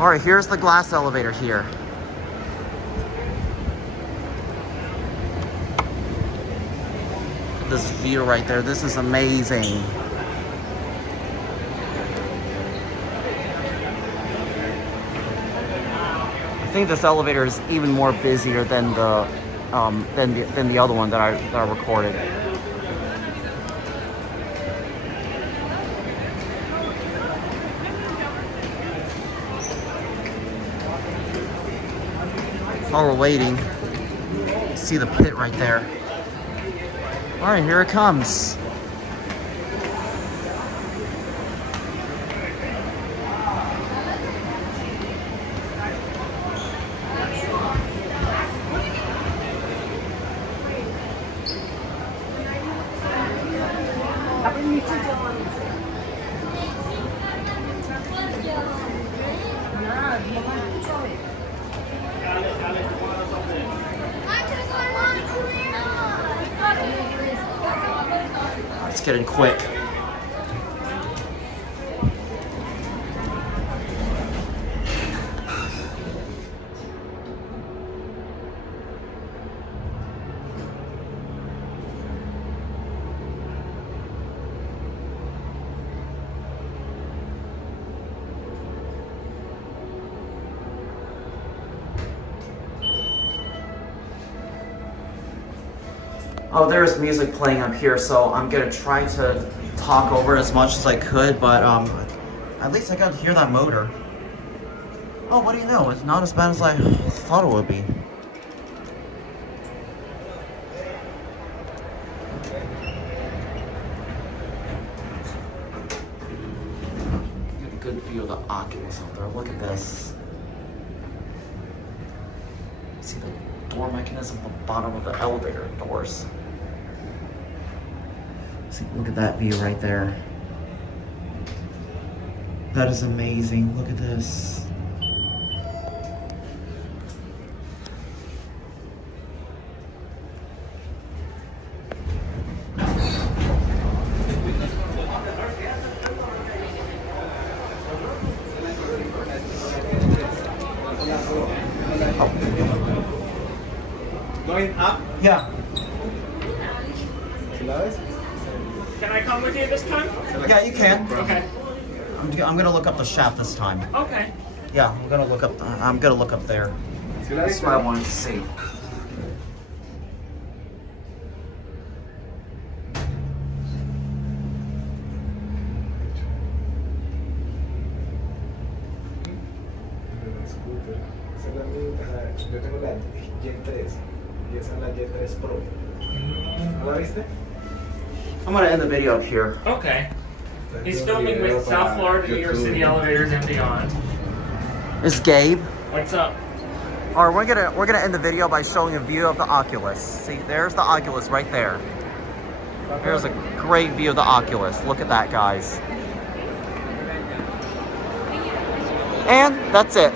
All right, here's the glass elevator here. This view right there, this is amazing. I think this elevator is even more busier than the other one that I recorded. While we're waiting, see the pit right there. All right, here it comes. It's getting quick. Oh, there's music playing up here, so I'm gonna try to talk over it as much as I could, but at least I got to hear that motor. Oh, what do you know? It's not as bad as I thought it would be. Get a good view of the Oculus out there. Look at this. See the door mechanism at the bottom of the elevator doors. See, look at that view right there. That is amazing. Look at this. Going up? Yeah. Can I come with you this time? Yeah, you can. Okay. I'm gonna look up the shaft this time. Okay. Yeah, I'm gonna look up there. That's what I wanted to see. Yo tengo la Gen 3 y esa es la Gen 3 Pro. ¿No la viste? I'm gonna end the video up here. Okay. He's filming with South Florida, New York City elevators and beyond. This is Gabe. What's up? All right, we're gonna end the video by showing a view of the Oculus. See, there's the Oculus right there. There's a great view of the Oculus. Look at that, guys. And that's it.